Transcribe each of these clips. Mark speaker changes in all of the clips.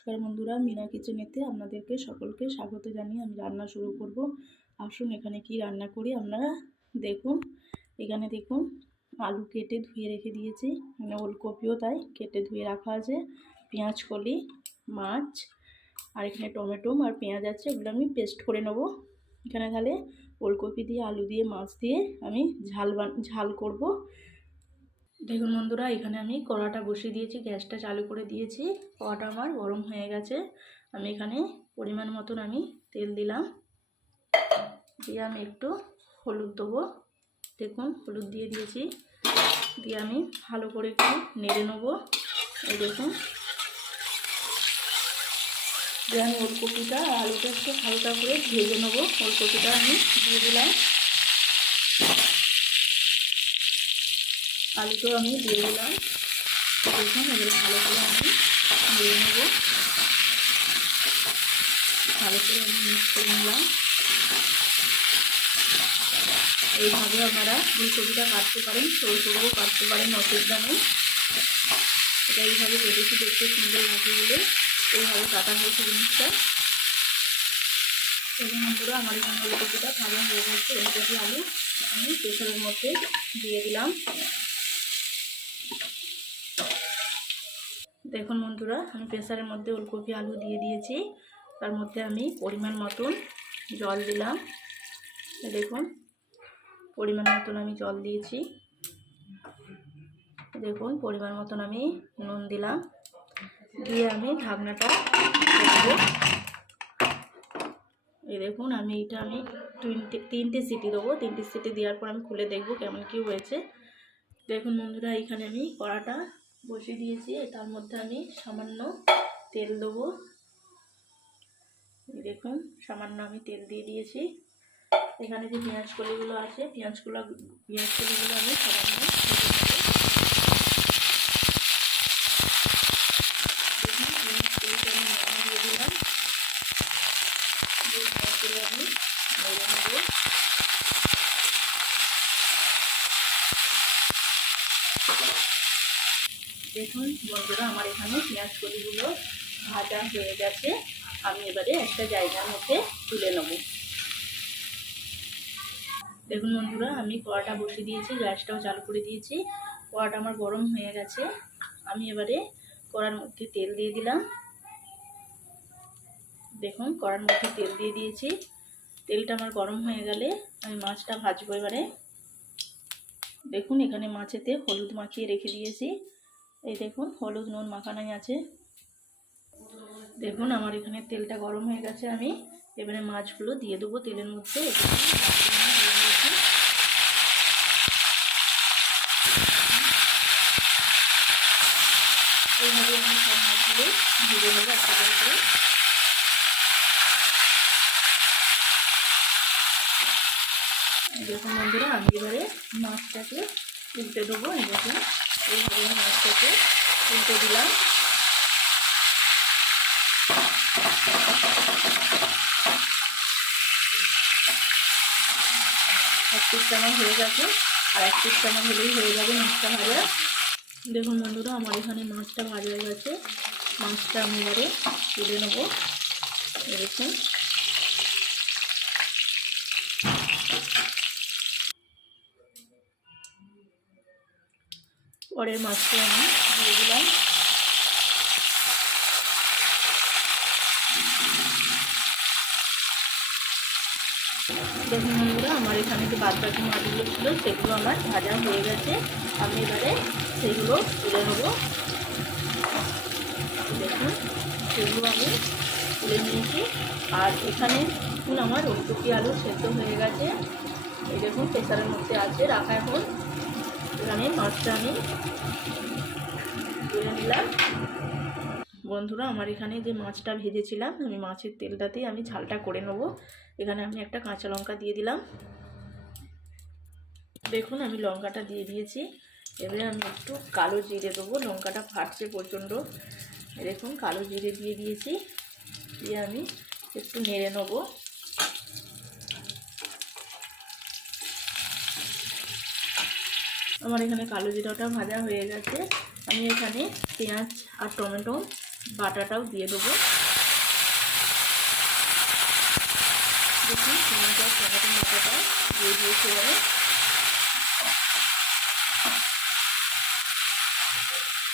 Speaker 1: নমস্কার বন্ধুরা, মিনা কিচেনেতে আপনাদেরকে সকলকে স্বাগত জানিয়ে আমি রান্না শুরু করব। আসুন এখানে কি রান্না করি আপনারা দেখুন। এখানে দেখুন, আলু কেটে ধুয়ে রেখে দিয়েছি। মানে ওলকপিও তাই কেটে ধুয়ে রাখা আছে। পেঁয়াজ, কলি, মাছ, আর এখানে টমেটো আর পেঁয়াজ আছে এগুলো আমি পেস্ট করে নেব। এখানে তাহলে ওলকপি দিয়ে, আলু দিয়ে, মাছ দিয়ে আমি ঝাল ঝাল করব। দেখুন বন্ধুরা, এখানে আমি কড়াটা বসিয়ে দিয়েছি, গ্যাসটা চালু করে দিয়েছি। কড়াটা আমার গরম হয়ে গেছে। আমি এখানে পরিমাণ মতন আমি তেল দিলাম। দিয়ে আমি একটু হলুদ দেবো। দেখুন, হলুদ দিয়ে দিয়েছি। দিয়ে আমি ভালো করে একটু নেড়ে নেব। এই দেখুন। দিয়ে আমি ওলকপিটা আলুটা একটু হালকা করে ভেজে নেব। ওলকপিটা আমি দিয়ে দিলাম। আলুটাও আমি দিয়ে দিলাম। দেখুন এগুলো ভালো করে আমি দিয়ে নেব। ভালো করে আমি মিক্স করে নিলাম। এইভাবে আপনারা ফুলকপিটা কাটতে পারেন, সরু সরুও কাটতে পারেন, অসুবিধা নেই। এটা এইভাবে কেটেছি দেখতে সুন্দর লাগে বলে এইভাবে কাটা হয়েছে জিনিসটা এই বন্ধুরা, আমার এখানে ওলকপিটা ভাজা হয়ে গেছে। ওলকপি আলু আমি প্রেশারের মধ্যে দিয়ে দিলাম। দেখুন বন্ধুরা, আমি প্রেসারের মধ্যে ওলকপি, আলু দিয়ে দিয়েছি। তার মধ্যে আমি পরিমাণ মতন জল দিলাম। দেখুন, পরিমাণ মতন আমি জল দিয়েছি। দেখুন, পরিমাণ মতন আমি নুন দিলাম। দিয়ে আমি ঢাকনাটা এই দেখুন, আমি এটা আমি তিনটে তিনটে সিটি দেবো। তিনটে সিটি দেওয়ার পর আমি খুলে দেখব কেমন কী হয়েছে। দেখুন বন্ধুরা এখানে আমি কড়াটা বসিয়ে দিয়েছি। তার মধ্যে আমি সামান্য তেল দেবো। দেখুন, সামান্য আমি তেল দিয়ে দিয়েছি। এখানে যে পেঁয়াজ কলিগুলো আছে, পেঁয়াজগুলো, পেঁয়াজ কলিগুলো আমি সামান্য দিয়ে দিলাম দিয়ে আমি নেড়ে নেব দেখুন, বন্ধুরা, আমার এখানে পেঁয়াজ কলিগুলো ভাজা হয়ে গেছে। আমি এবারে একটা জায়গার মধ্যে তুলে নেব। দেখুন, বন্ধুরা, আমি কড়াটা বসিয়ে দিয়েছি, গ্যাসটাও চালু করে দিয়েছি। কড়াটা আমার গরম হয়ে গেছে। আমি এবারে কড়ার মধ্যে তেল দিয়ে দিলাম। দেখুন, কড়ার মধ্যে তেল দিয়ে দিয়েছি। তেলটা আমার গরম হয়ে গেলে আমি মাছটা ভাজবো এবারে। দেখুন, এখানে মাছেতে হলুদ মাখিয়ে রেখে দিয়েছি। এই দেখুন, হলুদ নুন মাখানাই আছে। দেখুন, আমার এখানে তেলটা গরম হয়ে গেছে, আমি এবারে মাছগুলো দিয়ে দেবো তেলের মধ্যে। আমি সব দেখুন বন্ধুরা, আমি এবারে মাছটাকে উল্টে দেবো দেখুন। এইভাবে মাছটাকে উল্টে দিলাম। এক পিস আমার হয়ে গেছে, আর এক পিস আমার হলেই হয়ে যাবে মাছটা ভাজা। দেখুন বন্ধুরা, আমার এখানে মাছটা ভাজা গেছে। মাছটা আমি এবারে তুলে নেব। দেখুন। পরের মাছটা আমি দিয়ে দিলাম। দেখুন বন্ধুরা, আমার এখানে যে বাদ বাকি মাছগুলো ছিল, সেগুলো আমার ভাজা হয়ে গেছে। আমি এবারে সেগুলো তুলে নেব। দেখুন, সেগুলো আমি তুলে নিয়েছি। আর এখানে আমার ওলকপি আলু সেদ্ধ হয়ে গেছে। এই দেখুন, প্রেসারের মধ্যে আছে, রাখা এখন এখানে মাছটা আমি তুলে নিলাম। বন্ধুরা, আমার এখানে যে মাছটা ভেজেছিলাম, আমি মাছের তেলটাতেই আমি ঝালটা করে নেব। এখানে আমি একটা কাঁচা লঙ্কা দিয়ে দিলাম। দেখুন, আমি লঙ্কাটা দিয়ে দিয়েছি। এবারে আমি একটু কালো জিরে দেবো। লঙ্কাটা ফাটছে প্রচণ্ড। দেখুন, কালো জিরে দিয়ে দিয়েছি। দিয়ে আমি একটু নেড়ে নেব। আমার এখানে কালো জিরাটা ভাজা হয়ে গেছে। আমি এখানে পেঁয়াজ আর টমেটো বাটাটাও দিয়ে দেবো। দেখুন টমেটো টমেটো বাটাটা দিয়ে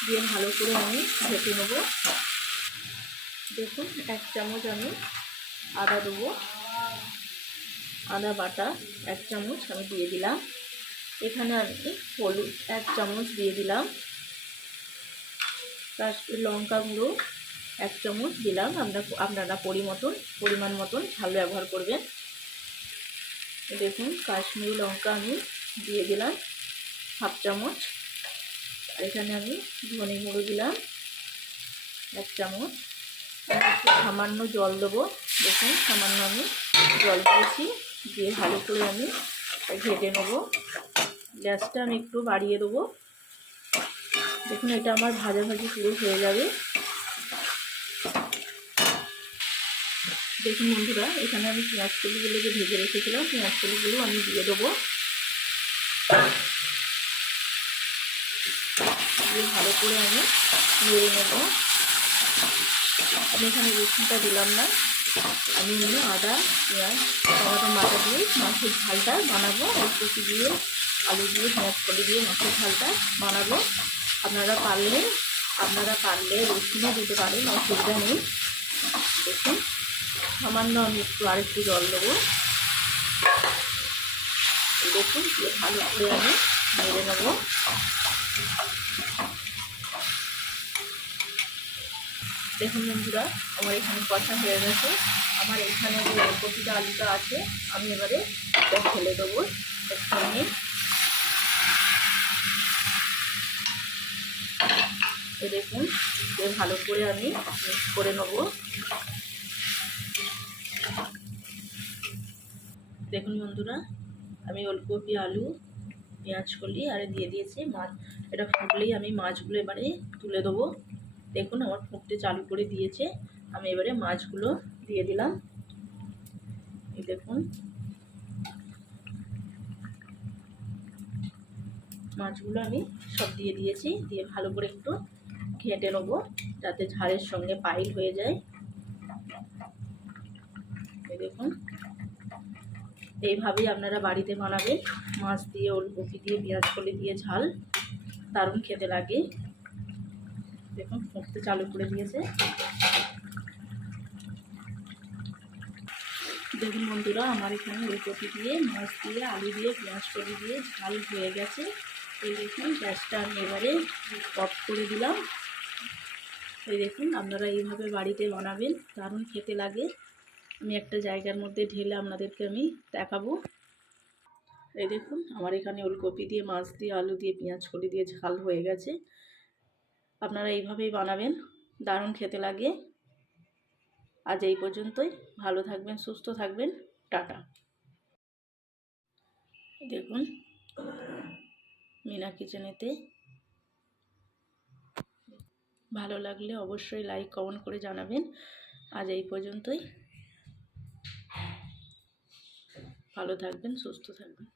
Speaker 1: দিয়ে ভালো করে আমি ঘেটে নেব। দেখুন, এক চামচ আমি আদা দেবো। আদা বাটা এক চামচ আমি দিয়ে দিলাম। এখানে আমি হলুদ এক চামচ দিয়ে দিলাম। তার লঙ্কা গুঁড়ো এক চামচ দিলাম। আপনারা আপনারা পরিমতন পরিমাণ মতন ঝাল ব্যবহার করবেন। দেখুন, কাশ্মীরি লঙ্কা আমি দিয়ে দিলাম হাফ চামচ। আর এখানে আমি ধনে গুঁড়ো দিলাম এক চামচ। সামান্য জল দেবো। দেখুন, সামান্য আমি জল দিয়েছি। দিয়ে ভালো করে আমি ঘেটে নেব। গ্যাসটা আমি একটু বাড়িয়ে দেবো। দেখুন, এটা আমার ভাজা ভাজি পুরো হয়ে যাবে। দেখুন বন্ধুরা, এখানে আমি পেঁয়াজ কলিগুলো যে ভেজে রেখেছিলাম। পেঁয়াজ কলিগুলো আমি দিয়ে দেবো। ভালো করে আমি নেড়ে নেব। আমি এখানে রসুনটা দিলাম না। আমি এমনি আদা, পেঁয়াজ, টমেটো মাথা দিয়ে মাছের ঝালটা বানাবো। কচি দিয়ে আলু দিয়ে পেঁয়াজ কলি দিয়ে মাছের ঝালটা বানাবো। আপনারা পারলে আপনারা পারলে রসুনও দিতে পারেন, অসুবিধা নেই। দেখুন, সামান্য আমি একটু আরেকটু জল দেবো। দেখুন ভালো করে আমি মেরে নেব। দেখুন বন্ধুরা, আমার এখানে কষা হয়ে গেছে। আমার এখানে যে কপিটা আলুটা আছে, আমি এবারে ফেলে দেবো। একসঙ্গে এ দেখুন। ভালো করে আমি মিক্স করে নেব। দেখুন বন্ধুরা, আমি ওলকপি, আলু, পেঁয়াজ কলি, আর দিয়ে দিয়েছি মাছ। এটা ফুটলেই আমি মাছগুলো এবারে তুলে দেবো। দেখুন আমার ফুটতে চালু করে দিয়েছে। আমি এবারে মাছগুলো দিয়ে দিলাম। এই দেখুন। মাছগুলো আমি সব দিয়ে দিয়েছি। দিয়ে ভালো করে একটু ঘেঁটে নেব, যাতে ঝাড়ের সঙ্গে পাইল হয়ে যায়। দেখুন। এইভাবেই আপনারা বাড়িতে বানাবেন মাছ দিয়ে, ওলকপি দিয়ে, পেঁয়াজ কলি দিয়ে ঝাল। দারুণ খেতে লাগে। দেখুন, ফুটতে চালু করে দিয়েছে। দেখুন বন্ধুরা, আমার এখানে ওলকপি দিয়ে, মাছ দিয়ে, আলু দিয়ে, পেঁয়াজ কলি দিয়ে ঝাল হয়ে গেছে। এই দেখুন, গ্যাসটা আমি এবারে অফ করে দিলাম। এই দেখুন, আপনারা এইভাবে বাড়িতে বানাবেন, দারুণ খেতে লাগে। আমি একটা জায়গার মধ্যে ঢেলে আপনাদেরকে আমি দেখাবো। এই দেখুন, আমার এখানে ওলকপি দিয়ে, মাছ দিয়ে, আলু দিয়ে, পেঁয়াজ, কলি দিয়ে ঝাল হয়ে গেছে। আপনারা এইভাবেই বানাবেন, দারুণ খেতে লাগে। আজ এই পর্যন্তই, ভালো থাকবেন, সুস্থ থাকবেন, টাটা। দেখুন, মিনা কিচেনেতে ভালো লাগলে অবশ্যই লাইক কমেন্ট করে জানাবেন। আজ এই পর্যন্তই। ভালো থাকবেন সুস্থ থাকবেন।